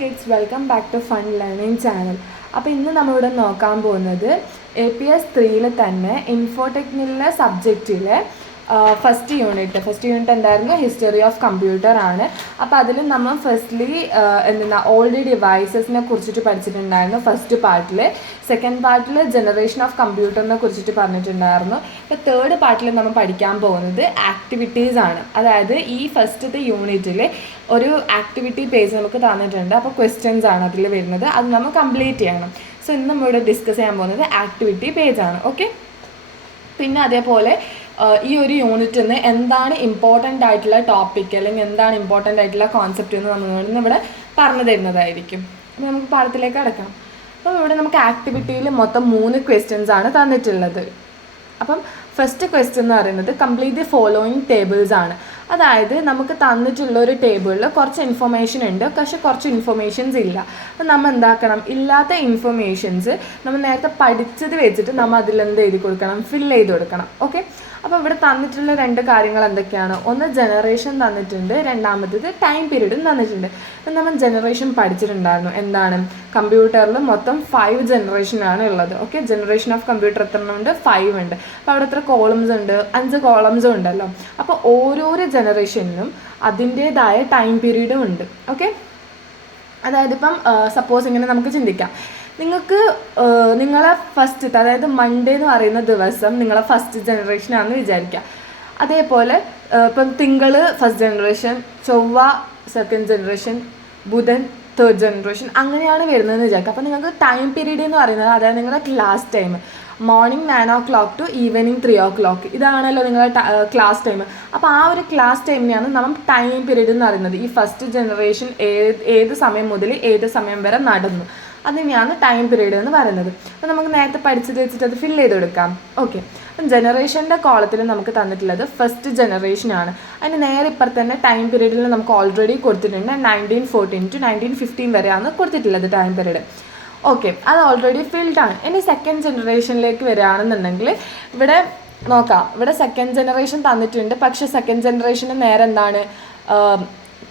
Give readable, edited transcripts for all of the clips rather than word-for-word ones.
Kids, welcome back to fun learning channel. അപ്പോൾ ഇന്ന് നമ്മളിവിടെ നോക്കാൻ പോകുന്നത് APS 3 തന്നെ ഇൻഫോടെക്നിലെ സബ്ജക്റ്റിലെ ഫസ്റ്റ് യൂണിറ്റ് എന്തായിരുന്നു? ഹിസ്റ്ററി ഓഫ് കമ്പ്യൂട്ടർ ആണ്. അപ്പോൾ അതിൽ നമ്മൾ ഫസ്റ്റ്ലി ഓൾഡ് ഡിവൈസസിനെ കുറിച്ചിട്ട് പഠിച്ചിട്ടുണ്ടായിരുന്നു ഫസ്റ്റ് പാർട്ടിൽ. സെക്കൻഡ് പാർട്ടിൽ ജനറേഷൻ ഓഫ് കമ്പ്യൂട്ടറിനെ കുറിച്ചിട്ട് പറഞ്ഞിട്ടുണ്ടായിരുന്നു. ഇപ്പോൾ തേർഡ് പാർട്ടിൽ നമ്മൾ പഠിക്കാൻ പോകുന്നത് ആക്ടിവിറ്റീസ് ആണ്. അതായത് ഈ ഫസ്റ്റത്തെ യൂണിറ്റിൽ ഒരു ആക്ടിവിറ്റി പേജ് നമുക്ക് തന്നിട്ടുണ്ട്. അപ്പോൾ ക്വസ്റ്റ്യൻസ് ആണ് അതിൽ വരുന്നത്, അത് നമ്മൾ കംപ്ലീറ്റ് ചെയ്യണം. സോ ഇന്ന് നമ്മളിവിടെ ഡിസ്കസ് ചെയ്യാൻ പോകുന്നത് ആക്ടിവിറ്റി പേജാണ്. ഓക്കെ, പിന്നെ അതേപോലെ ഈ ഒരു യൂണിറ്റിൽ നിന്ന് എന്താണ് ഇമ്പോർട്ടൻ്റ് ആയിട്ടുള്ള ടോപ്പിക് അല്ലെങ്കിൽ എന്താണ് ഇമ്പോർട്ടൻ്റ് ആയിട്ടുള്ള കോൺസെപ്റ്റ് എന്ന് നമ്മൾ ഇവിടെ പറഞ്ഞു തരുന്നതായിരിക്കും. അപ്പോൾ നമുക്ക് പാഠത്തിലേക്ക് കടക്കാം. അപ്പം ഇവിടെ നമുക്ക് ആക്ടിവിറ്റിയിൽ മൊത്തം 3 ക്വസ്റ്റ്യൻസ് ആണ് തന്നിട്ടുള്ളത്. അപ്പം ഫസ്റ്റ് ക്വസ്റ്റ്യൻ എന്ന് പറയുന്നത് കംപ്ലീറ്റ് ദി ഫോളോയിങ് ടേബിൾസ് ആണ്. അതായത് നമുക്ക് തന്നിട്ടുള്ള ഒരു ടേബിളിൽ കുറച്ച് ഇൻഫർമേഷൻ ഉണ്ട്, പക്ഷെ കുറച്ച് ഇൻഫർമേഷൻസ് ഇല്ല. അപ്പം നമ്മൾ എന്താക്കണം, ഇല്ലാത്ത ഇൻഫർമേഷൻസ് നമ്മൾ നേരത്തെ പഠിച്ചത് വെച്ചിട്ട് നമ്മൾ അതിലെന്ത് എഴുതി കൊടുക്കണം, ഫില്ല് ചെയ്ത് കൊടുക്കണം. ഓക്കെ, അപ്പോൾ ഇവിടെ തന്നിട്ടുള്ള 2 കാര്യങ്ങൾ എന്തൊക്കെയാണ്? ഒന്ന് ജനറേഷൻ തന്നിട്ടുണ്ട്, രണ്ടാമത്തേത് ടൈം പീരീഡും തന്നിട്ടുണ്ട്. അപ്പം നമ്മൾ ജനറേഷൻ പഠിച്ചിട്ടുണ്ടായിരുന്നു. എന്താണ്? കമ്പ്യൂട്ടറിൽ മൊത്തം 5 ജനറേഷനാണ് ഉള്ളത്. ഓക്കെ, ജനറേഷൻ ഓഫ് കമ്പ്യൂട്ടർ എത്ര ഉണ്ട്? 5 ഉണ്ട്. അപ്പോൾ അവിടെ എത്ര കോളംസ് ഉണ്ട്? 5 കോളംസും ഉണ്ടല്ലോ. അപ്പോൾ ഓരോരോ ജനറേഷനിലും അതിൻ്റേതായ ടൈം പീരീഡും ഉണ്ട്. ഓക്കെ, അതായത് ഇപ്പം സപ്പോസ് ഇങ്ങനെ നമുക്ക് ചിന്തിക്കാം, നിങ്ങളെ ഫസ്റ്റത്തെ, അതായത് മൺഡേ എന്ന് പറയുന്ന ദിവസം നിങ്ങളെ ഫസ്റ്റ് ജനറേഷനാണെന്ന് വിചാരിക്കുക. അതേപോലെ ഇപ്പം തിങ്കൾ ഫസ്റ്റ് ജനറേഷൻ, ചൊവ്വ സെക്കൻഡ് ജനറേഷൻ, ബുധൻ തേർഡ് ജനറേഷൻ, അങ്ങനെയാണ് വരുന്നതെന്ന് വിചാരിക്കുക. അപ്പോൾ നിങ്ങൾക്ക് ടൈം പീരീഡ് എന്ന് പറയുന്നത്, അതായത് നിങ്ങളുടെ class time morning 9 o'clock to evening 3 o'clock, ഇതാണല്ലോ നിങ്ങളുടെ ക്ലാസ് ടൈം. അപ്പോൾ ആ ഒരു ക്ലാസ് ടൈമിനെയാണ് നമ്മൾ ടൈം പീരീഡ് എന്ന് പറയുന്നത്. ഈ ഫസ്റ്റ് ജനറേഷൻ ഏത് സമയം മുതൽ ഏത് സമയം വരെ നടന്നു, അതിനെയാണ് ടൈം പീരീഡ് എന്ന് പറയുന്നത്. അപ്പോൾ നമുക്ക് നേരത്തെ പഠിച്ചത് വെച്ചിട്ട് അത് ഫില്ല് ചെയ്ത് കൊടുക്കാം. ഓക്കെ, അപ്പം ജനറേഷൻ്റെ കോളത്തിൽ നമുക്ക് തന്നിട്ടുള്ളത് ഫസ്റ്റ് ജനറേഷനാണ്. അതിന് നേരെ ഇപ്പുറത്ത് തന്നെ ടൈം പീരീഡിൽ നമുക്ക് ഓൾറെഡി കൊടുത്തിട്ടുണ്ട് 1914 to 1915 വരെയാണ് കൊടുത്തിട്ടുള്ളത് ടൈം പീരീഡ്. ഓക്കെ, അത് ഓൾറെഡി ഫിൽഡ് ആണ്. ഇനി സെക്കൻഡ് ജനറേഷനിലേക്ക് വരികയാണെന്നുണ്ടെങ്കിൽ ഇവിടെ നോക്കാം, ഇവിടെ സെക്കൻഡ് ജനറേഷൻ തന്നിട്ടുണ്ട്, പക്ഷേ സെക്കൻഡ് ജനറേഷന് നേരെ എന്താണ്,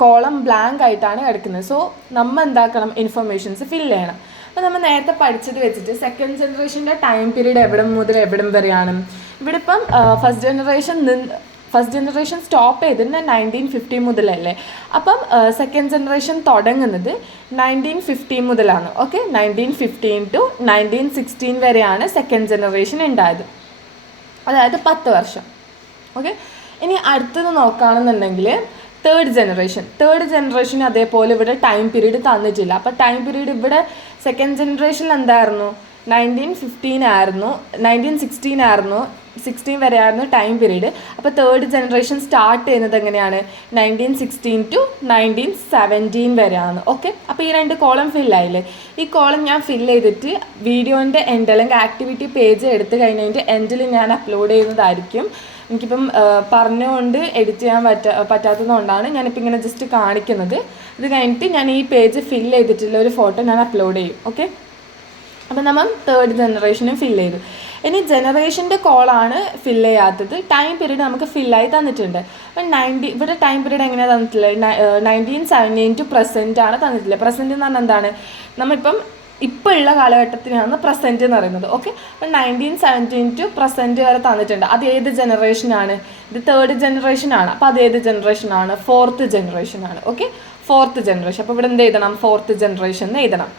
കോളം ബ്ലാങ്ക് ആയിട്ടാണ് കിടക്കുന്നത്. സോ നമ്മൾ എന്താക്കണം, ഇൻഫർമേഷൻസ് ഫില്ല് ചെയ്യണം. അപ്പോൾ നമ്മൾ നേരത്തെ പഠിച്ചത് വെച്ചിട്ട് സെക്കൻഡ് ജനറേഷൻ്റെ ടൈം പീരീഡ് എവിടെ മുതൽ എവിടം വരെയാണ്? ഇവിടെ ഇപ്പം ഫസ്റ്റ് ജനറേഷൻ സ്റ്റോപ്പ് ചെയ്തിട്ട് 1950 മുതലല്ലേ. അപ്പം സെക്കൻഡ് ജനറേഷൻ തുടങ്ങുന്നത് 1950 മുതലാണ്. ഓക്കെ, 1915 to 1916 വരെയാണ് സെക്കൻഡ് ജനറേഷൻ ഉണ്ടായത്, അതായത് 10 വർഷം. ഓക്കെ, ഇനി അടുത്തത് നോക്കുകയാണെന്നുണ്ടെങ്കിൽ തേർഡ് ജനറേഷൻ അതേപോലെ ഇവിടെ ടൈം പീരീഡ് തന്നിട്ടില്ല. അപ്പോൾ ടൈം പീരീഡ് ഇവിടെ സെക്കൻഡ് ജനറേഷനിൽ എന്തായിരുന്നു, 1915 ആയിരുന്നു, 1916 ആയിരുന്നു, 16 വരെയായിരുന്നു ടൈം പീരീഡ്. അപ്പോൾ തേർഡ് ജനറേഷൻ സ്റ്റാർട്ട് ചെയ്യുന്നത് എങ്ങനെയാണ്, 1916 to 1917 വരെയാണ്. ഓക്കെ, അപ്പോൾ ഈ 2 കോളം ഫില്ലായില്ലേ? ഈ കോളം ഞാൻ ഫില്ല് ചെയ്തിട്ട് വീഡിയോൻ്റെ എൻഡ് അല്ലെങ്കിൽ ആക്ടിവിറ്റി പേജ് എടുത്ത് കഴിഞ്ഞതിൻ്റെ എൻഡിൽ ഞാൻ അപ്ലോഡ് ചെയ്യുന്നതായിരിക്കും. എനിക്കിപ്പം പറഞ്ഞുകൊണ്ട് എഡിറ്റ് ചെയ്യാൻ പറ്റാത്തതുകൊണ്ടാണ് ഞാനിപ്പോൾ ഇങ്ങനെ ജസ്റ്റ് കാണിക്കുന്നത്. ഇത് കഴിഞ്ഞിട്ട് ഞാൻ ഈ പേജ് ഫില്ല് ചെയ്തിട്ടുള്ള ഒരു ഫോട്ടോ ഞാൻ അപ്ലോഡ് ചെയ്യും. ഓക്കെ, അപ്പം നമ്മൾ തേർഡ് ജനറേഷനും ഫില്ല് ചെയ്തു. ഇനി ജനറേഷൻ്റെ കോളാണ് ഫില്ല് ചെയ്യാത്തത്. ടൈം പീരീഡ് നമുക്ക് ഫില്ലായി തന്നിട്ടുണ്ട്. അപ്പം ഇവിടെ ടൈം പീരീഡ് എങ്ങനെയാണ് തന്നിട്ടുള്ളത്? 1917 to പ്രസൻറ്റ് ആണ് തന്നിട്ടുള്ളത്. പ്രസൻറ്റ് എന്ന് പറഞ്ഞാൽ എന്താണ്, നമ്മളിപ്പം ഇപ്പോൾ ഉള്ള കാലഘട്ടത്തിനാണ് പ്രസൻറ്റ് എന്ന് പറയുന്നത്. ഓക്കെ, അപ്പം 1917 to പ്രസൻറ്റ് വരെ തന്നിട്ടുണ്ട്. അത് ഏത് ജനറേഷനാണ്? ഇത് തേർഡ് ജനറേഷനാണ്. അപ്പോൾ അത് ഏത് ജനറേഷനാണ്? ഫോർത്ത് ജനറേഷനാണ്. Okay, fourth generation. അപ്പോൾ ഇവിടെ എന്ത് എഴുതണം? ഫോർത്ത് ജനറേഷൻ എന്ന് എഴുതണം.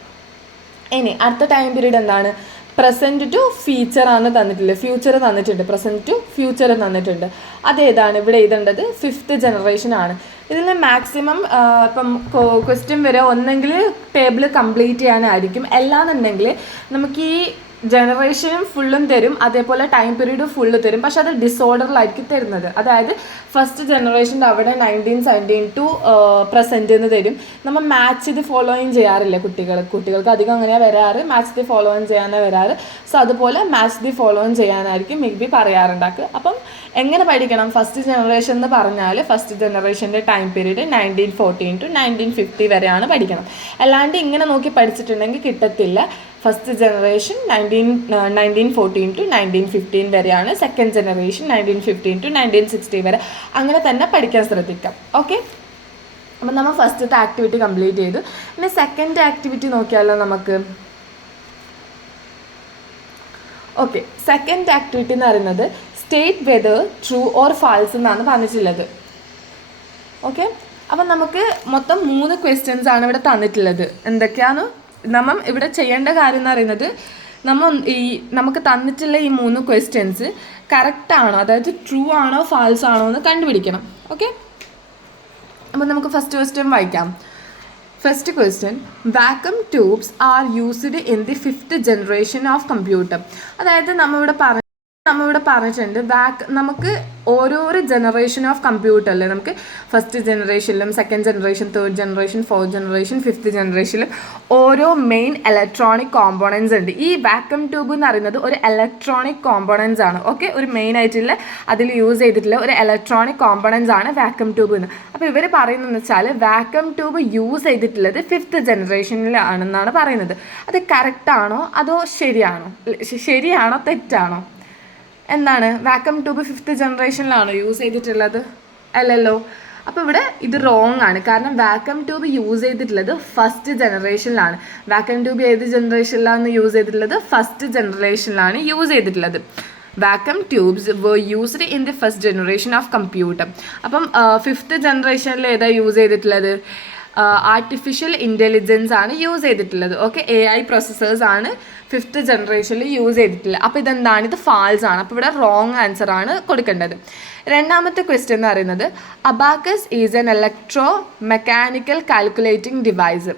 ഇനി അടുത്ത ടൈം പീരീഡ് എന്താണ്? പ്രസൻറ്റ് ടു ഫ്യൂച്ചറാണ് തന്നിട്ടില്ല, ഫ്യൂച്ചർ തന്നിട്ടുണ്ട്, പ്രസൻറ്റ് ടു ഫ്യൂച്ചർ തന്നിട്ടുണ്ട്. അതേതാണ് ഇവിടെ എഴുതേണ്ടത്? ഫിഫ്ത്ത് ജനറേഷനാണ്. ഇതിൽ മാക്സിമം ഇപ്പം ക്വസ്റ്റ്യൻ വരെ ഒന്നെങ്കിൽ ടേബിൾ കംപ്ലീറ്റ് ചെയ്യാനായിരിക്കും, അല്ലാന്നുണ്ടെങ്കിൽ നമുക്ക് ഈ ജനറേഷനും ഫുള്ളും തരും, അതേപോലെ ടൈം പീരീഡ് ഫുള്ള് തരും. പക്ഷെ അത് ഡിസോർഡറിലായിരിക്കും തരുന്നത്. അതായത് ഫസ്റ്റ് ജനറേഷൻ്റെ അവിടെ 1917 to പ്രസൻറ്റ് എന്ന് തരും. നമ്മൾ മാച്ച് ഇത് ഫോളോയിങ് ചെയ്യാറില്ല കുട്ടികൾക്ക് അധികം അങ്ങനെയാണ് വരാറ്, മാച്ച് ദി ഫോളോയിങ് ചെയ്യാനാണ് വരാറ്. സോ അതുപോലെ മാച്ച് ദി ഫോളോയിങ് ചെയ്യാനായിരിക്കും മേ ബി പറയാറുണ്ടാക്കുക. അപ്പം എങ്ങനെ പഠിക്കണം? ഫസ്റ്റ് ജനറേഷൻ എന്ന് പറഞ്ഞാൽ ഫസ്റ്റ് ജനറേഷൻ്റെ ടൈം പീരീഡ് 1914 to 1950 വരെയാണ് പഠിക്കണം. അല്ലാണ്ട് ഇങ്ങനെ നോക്കി പഠിച്ചിട്ടുണ്ടെങ്കിൽ കിട്ടത്തില്ല. ഫസ്റ്റ് ജനറേഷൻ 1914 to 1915 വരെയാണ്, സെക്കൻഡ് ജനറേഷൻ 1915 to 1960 വരെ. അങ്ങനെ തന്നെ പഠിക്കാൻ ശ്രദ്ധിക്കാം. ഓക്കെ, അപ്പം നമ്മൾ ഫസ്റ്റത്തെ ആക്ടിവിറ്റി കംപ്ലീറ്റ് ചെയ്തു. പിന്നെ സെക്കൻഡ് ആക്ടിവിറ്റി നോക്കിയാലോ നമുക്ക്. ഓക്കെ, സെക്കൻഡ് ആക്ടിവിറ്റി എന്ന് പറയുന്നത് state whether true or false എന്നാണ് പറഞ്ഞിട്ടുള്ളത്. ഓക്കെ, അപ്പം നമുക്ക് മൊത്തം 3 ക്വസ്റ്റ്യൻസ് ആണ് ഇവിടെ തന്നിട്ടുള്ളത്. എന്തൊക്കെയാണ് നമ്മൾ ഇവിടെ ചെയ്യേണ്ട കാര്യം എന്ന് പറയുന്നത്, നമുക്ക് തന്നിട്ടുള്ള ഈ 3 ക്വസ്റ്റ്യൻസ് കറക്റ്റ് ആണോ, അതായത് ട്രൂ ആണോ ഫാൾസ് ആണോ എന്ന് കണ്ടുപിടിക്കണം. ഓക്കെ, അപ്പോൾ നമുക്ക് ഫസ്റ്റ് ക്വസ്റ്റ്യൻ വായിക്കാം. First question, vacuum tubes are used in the 5th generation of computer. അതായത് നമ്മളിവിടെ പറഞ്ഞിട്ടുണ്ട് നമുക്ക് ഓരോരോ ജനറേഷൻ ഓഫ് കമ്പ്യൂട്ടറിൽ നമുക്ക് ഫസ്റ്റ് ജനറേഷനിലും second generation, third generation, fourth generation, 5th ജനറേഷനിലും ഓരോ മെയിൻ ഇലക്ട്രോണിക് കോമ്പോണൻസ് ഉണ്ട്. ഈ വാക്വം ട്യൂബ് എന്ന് പറയുന്നത് ഒരു ഇലക്ട്രോണിക് കോമ്പോണൻസ് ആണ്. ഓക്കെ, ഒരു മെയിൻ ആയിട്ടുള്ള അതിൽ യൂസ് ചെയ്തിട്ടുള്ള ഒരു ഇലക്ട്രോണിക് കോമ്പോണൻസ് ആണ് വാക്വം ട്യൂബ് എന്ന്. അപ്പോൾ ഇവർ പറയുന്നതെന്ന് വെച്ചാൽ വാക്വം ട്യൂബ് യൂസ് ചെയ്തിട്ടുള്ളത് 5th ജനറേഷനിലാണെന്നാണ് പറയുന്നത്. അത് കറക്റ്റാണോ അതോ ശരിയാണോ തെറ്റാണോ? എന്താണ്, വാക്വം ട്യൂബ് 5th ജനറേഷനിലാണോ യൂസ് ചെയ്തിട്ടുള്ളത്? അല്ലല്ലോ. അപ്പോൾ ഇവിടെ ഇത് റോങ് ആണ്. കാരണം വാക്വം ട്യൂബ് യൂസ് ചെയ്തിട്ടുള്ളത് 1st ജനറേഷനിലാണ്. വാക്വം ട്യൂബ് ഏത് ജനറേഷനിലാണ് യൂസ് ചെയ്തിട്ടുള്ളത്? 1st ജനറേഷനിലാണ് യൂസ് ചെയ്തിട്ടുള്ളത്. Vacuum tubes were used in the 1st generation of computer. അപ്പം 5th ജനറേഷനിൽ ഏതാ യൂസ് ചെയ്തിട്ടുള്ളത്? ആർട്ടിഫിഷ്യൽ ഇൻ്റലിജൻസ് ആണ് യൂസ് ചെയ്തിട്ടുള്ളത്. ഓക്കെ, AI പ്രോസസ്സേഴ്സ് ആണ് 5th ജനറേഷനിൽ യൂസ് ചെയ്തിട്ടുള്ളത്. അപ്പോൾ ഇതെന്താണ്? ഇത് ഫാൾസ് ആണ്. അപ്പോൾ ഇവിടെ റോങ് ആൻസർ ആണ് കൊടുക്കേണ്ടത്. രണ്ടാമത്തെ ക്വസ്റ്റ്യൻ എന്ന് പറയുന്നത് abacus is N electro mechanical calculating device.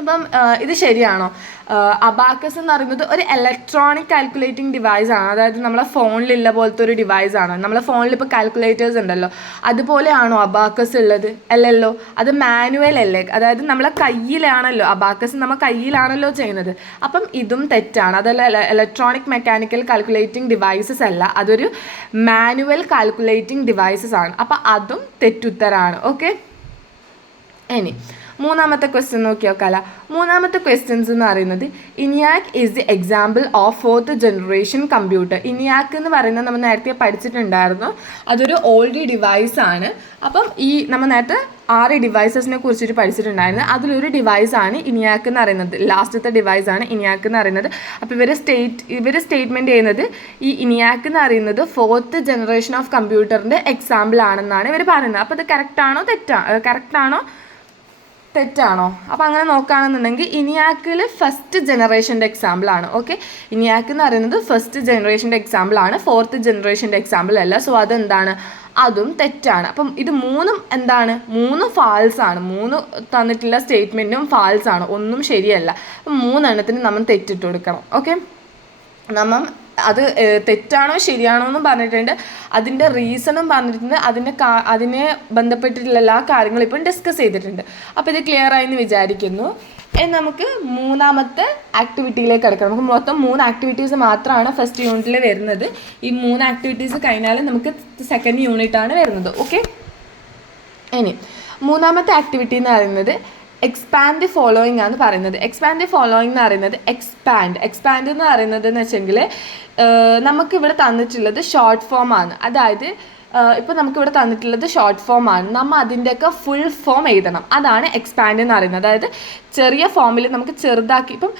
അപ്പം ഇത് ശരിയാണോ? അബാക്കസ് എന്ന് പറയുന്നത് ഒരു ഇലക്ട്രോണിക് കാൽക്കുലേറ്റിംഗ് ഡിവൈസ് ആണ്. അതായത് നമ്മളെ ഫോണിലുള്ള പോലത്തെ ഒരു ഡിവൈസ് ആണ്. നമ്മളെ ഫോണിൽ ഇപ്പോൾ കാൽക്കുലേറ്റേഴ്സ് ഉണ്ടല്ലോ, അതുപോലെയാണോ അബാക്കസ് ഉള്ളത്? അല്ലല്ലോ, അത് മാനുവൽ അല്ലേ. അതായത് നമ്മളെ കയ്യിലാണല്ലോ അബാക്കസ്, നമ്മൾ കയ്യിലാണല്ലോ ചെയ്യുന്നത്. അപ്പം ഇതും തെറ്റാണ്. അതല്ല, ഇലക്ട്രോണിക് മെക്കാനിക്കൽ കാൽക്കുലേറ്റിംഗ് ഡിവൈസസ് അല്ല, അതൊരു മാനുവൽ കാൽക്കുലേറ്റിംഗ് ഡിവൈസസ് ആണ്. അപ്പം അതും തെറ്റുത്തരാണ്. ഓക്കെ, ഇനി മൂന്നാമത്തെ ക്വസ്റ്റ്യൻ നോക്കി നോക്കാല. മൂന്നാമത്തെ ക്വസ്റ്റ്യൻസ് എന്ന് പറയുന്നത് ENIAC is the example of 4th generation computer. ENIAC എന്ന് പറയുന്നത് നമ്മൾ നേരത്തെ പഠിച്ചിട്ടുണ്ടായിരുന്നു. അതൊരു ഓൾഡ് ഡിവൈസ് ആണ്. അപ്പം നമ്മൾ നേരത്തെ 6 ഡിവൈസസിനെ കുറിച്ചിട്ട് പഠിച്ചിട്ടുണ്ടായിരുന്നു. അതിലൊരു ഡിവൈസാണ് ഇനിയാക് എന്ന് പറയുന്നത്. ലാസ്റ്റത്തെ ഡിവൈസാണ് ഇനിയാക് എന്ന് പറയുന്നത്. അപ്പോൾ ഇവർ സ്റ്റേറ്റ്മെൻറ്റ് ചെയ്യുന്നത് ഈ ഇനിയാക് എന്ന് പറയുന്നത് 4th ജനറേഷൻ ഓഫ് കമ്പ്യൂട്ടറിൻ്റെ എക്സാമ്പിൾ ആണെന്നാണ് ഇവർ പറയുന്നത്. അപ്പോൾ ഇത് കറക്റ്റാണോ തെറ്റാണോ? അപ്പോൾ അങ്ങനെ നോക്കുകയാണെന്നുണ്ടെങ്കിൽ ഇനിയാക്കിൽ 1st ജനറേഷൻ്റെ എക്സാമ്പിളാണ്. ഓക്കെ, ഇനിയാക്ക് എന്ന് പറയുന്നത് 1st ജനറേഷൻ്റെ എക്സാമ്പിളാണ്, 4th ജനറേഷൻ്റെ എക്സാമ്പിൾ അല്ല. സോ അതെന്താണ്? അതും തെറ്റാണ്. അപ്പം ഇത് 3 എന്താണ്? 3 ഫാൾസ് ആണ്. 3 തന്നിട്ടുള്ള സ്റ്റേറ്റ്മെൻറ്റും ഫാൾസ് ആണ്, ഒന്നും ശരിയല്ല. അപ്പം 3 എണ്ണത്തിന് നമ്മൾ തെറ്റിട്ട് കൊടുക്കണം. ഓക്കെ, നമ്മൾ അത് തെറ്റാണോ ശരിയാണോ എന്നും പറഞ്ഞിട്ടുണ്ട്, അതിൻ്റെ റീസണും പറഞ്ഞിട്ടുണ്ട്, അതിനെ ബന്ധപ്പെട്ടിട്ടുള്ള എല്ലാ കാര്യങ്ങളും ഇപ്പം ഡിസ്കസ് ചെയ്തിട്ടുണ്ട്. അപ്പോൾ ഇത് ക്ലിയർ ആയി എന്ന് വിചാരിക്കുന്നു. നമുക്ക് മൂന്നാമത്തെ ആക്ടിവിറ്റിയിലേക്ക് കിടക്കണം. നമുക്ക് മൊത്തം 3 ആക്ടിവിറ്റീസ് മാത്രമാണ് ഫസ്റ്റ് യൂണിറ്റിൽ വരുന്നത്. ഈ 3 ആക്ടിവിറ്റീസ് കഴിഞ്ഞാൽ നമുക്ക് സെക്കൻഡ് യൂണിറ്റാണ് വരുന്നത്. ഓക്കെ, ഇനി മൂന്നാമത്തെ ആക്ടിവിറ്റി എന്ന് പറയുന്നത് എക്സ്പാൻഡ് ഫോളോയിങ് ആണ് പറയുന്നത്. എക്സ്പാൻഡ് ഫോളോയിങ് എന്ന് പറയുന്നത് എക്സ്പാൻഡ് എന്ന് പറയുന്നത് എന്ന് വെച്ചെങ്കിൽ നമുക്കിവിടെ തന്നിട്ടുള്ളത് ഷോർട്ട് ഫോം ആണ്. അതായത് ഇപ്പോൾ നമുക്കിവിടെ തന്നിട്ടുള്ളത് ഷോർട്ട് ഫോം ആണ്. നമ്മൾ അതിൻ്റെയൊക്കെ ഫുൾ ഫോം എഴുതണം. അതാണ് എക്സ്പാൻഡ് എന്ന് പറയുന്നത്. അതായത് ചെറിയ ഫോമിൽ നമുക്ക് ചെറുതാക്കി, ഇപ്പം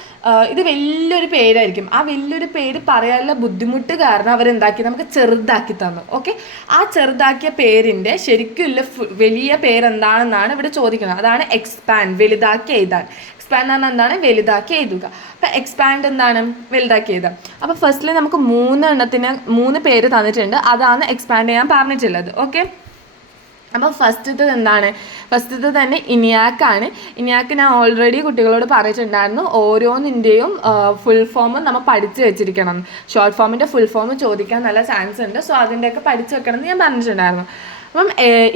ഇത് വലിയൊരു പേരായിരിക്കും, ആ വലിയൊരു പേര് പറയാനുള്ള ബുദ്ധിമുട്ട് കാരണം അവരെന്താക്കി നമുക്ക് ചെറുതാക്കി തന്നു. ഓക്കെ, ആ ചെറുതാക്കിയ പേരിൻ്റെ ശരിക്കുള്ള വലിയ പേരെന്താണെന്നാണ് ഇവിടെ ചോദിക്കുന്നത്. അതാണ് എക്സ്പാൻഡ്, വലുതാക്കി എഴുതാൻ. എക്സ്പാൻഡ് എന്ന് എന്താണ്? വലുതാക്കി എഴുതുക. അപ്പം എക്സ്പാൻഡ് എന്താണ്? വലുതാക്കി എഴുതാം. അപ്പോൾ ഫസ്റ്റിൽ നമുക്ക് 3 പേര് തന്നിട്ടുണ്ട്. അതാണ് എക്സ്പാൻഡ് ചെയ്യാൻ പറഞ്ഞിട്ടുള്ളത്. ഓക്കെ, അപ്പോൾ ഫസ്റ്റത്തെ എന്താണ്? ഫസ്റ്റത്തെ തന്നെ ഇനിയാക്കാണ്. ഇനിയാക്ക് ഞാൻ ഓൾറെഡി കുട്ടികളോട് പറഞ്ഞിട്ടുണ്ടായിരുന്നു, ഓരോന്നിൻ്റെയും ഫുൾ ഫോം നമ്മൾ പഠിച്ച് വെച്ചിരിക്കണം. ഷോർട്ട് ഫോമിൻ്റെ ഫുൾ ഫോം ചോദിക്കാൻ നല്ല ചാൻസ് ഉണ്ട്. സോ അതിൻ്റെയൊക്കെ പഠിച്ച് വെക്കണം എന്ന് ഞാൻ പറഞ്ഞിട്ടുണ്ടായിരുന്നു. അപ്പം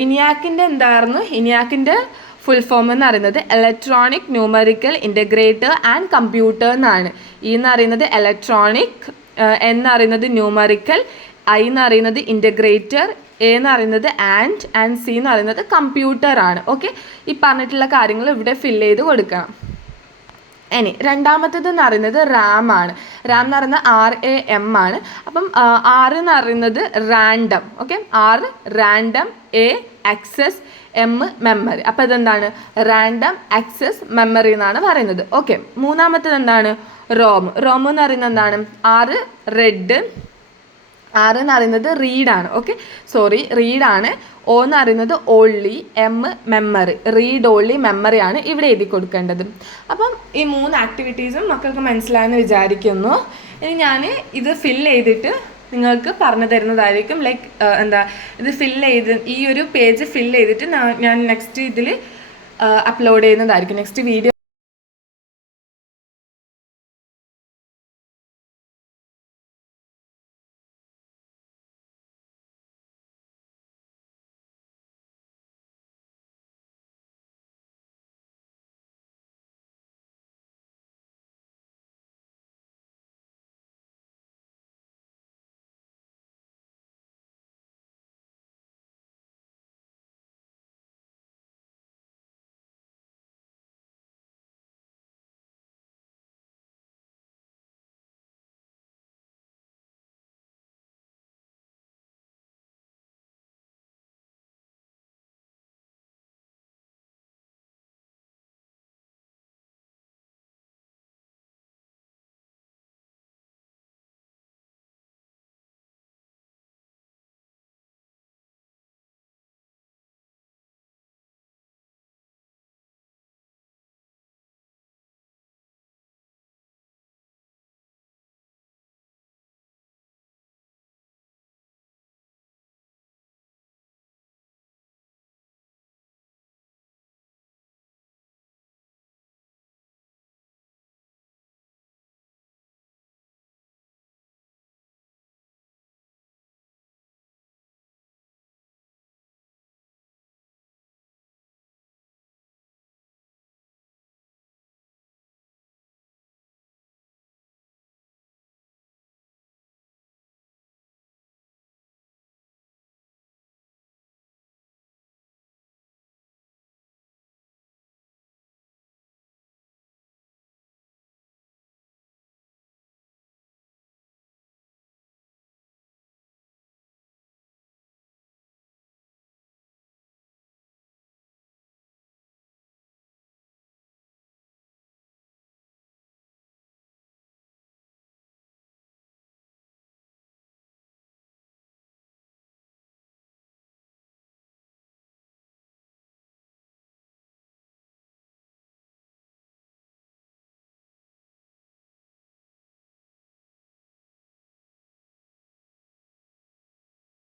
ഇനിയാക്കിൻ്റെ എന്തായിരുന്നു? ഇനിയാക്കിൻ്റെ ഫുൾ ഫോം എന്ന് പറയുന്നത് electronic numerical integrator and computer എന്നാണ്. എന്ന് പറയുന്നത് ഇലക്ട്രോണിക്, എന്ന് പറയുന്നത് ന്യൂമറിക്കൽ, I എന്ന് പറയുന്നത് ഇൻ്റഗ്രേറ്റർ, A എന്ന് പറയുന്നത് ആൻഡ് C എന്ന് പറയുന്നത് കമ്പ്യൂട്ടർ ആണ്. ഓക്കെ, ഈ പറഞ്ഞിട്ടുള്ള കാര്യങ്ങൾ ഇവിടെ ഫില്ല് ചെയ്ത് കൊടുക്കണം. ഇനി രണ്ടാമത്തേത് എന്ന് പറയുന്നത് റാം ആണ്. റാം എന്ന് പറയുന്നത് RAM ആണ്. അപ്പം R എന്ന് പറയുന്നത് random. Okay, R random, A access, M memory. അപ്പോൾ ഇതെന്താണ് റാൻഡം ആക്സസ് മെമ്മറി എന്നാണ് പറയുന്നത്. ഓക്കെ, മൂന്നാമത്തേത് എന്താണ് റോം എന്ന് പറയുന്നത് എന്താണ് ആർ എന്ന് പറയുന്നത് റീഡാണ്. ഓക്കെ, റീഡാണ്. ഒ എന്ന് പറയുന്നത് only, M memory, read only മെമ്മറിയാണ് ഇവിടെ എഴുതി കൊടുക്കേണ്ടത്. അപ്പം ഈ 3 ആക്ടിവിറ്റീസും മക്കൾക്ക് മനസ്സിലായെന്ന് വിചാരിക്കുന്നു. ഇനി ഞാൻ ഇത് ഫില്ല് ചെയ്തിട്ട് നിങ്ങൾക്ക് പറഞ്ഞു തരുന്നതായിരിക്കും. ലൈക്ക് ഇത് ഈ ഒരു പേജ് ഫില്ല് ചെയ്തിട്ട് ഞാൻ നെക്സ്റ്റ് ഇതിൽ അപ്ലോഡ് ചെയ്യുന്നതായിരിക്കും, നെക്സ്റ്റ് വീഡിയോ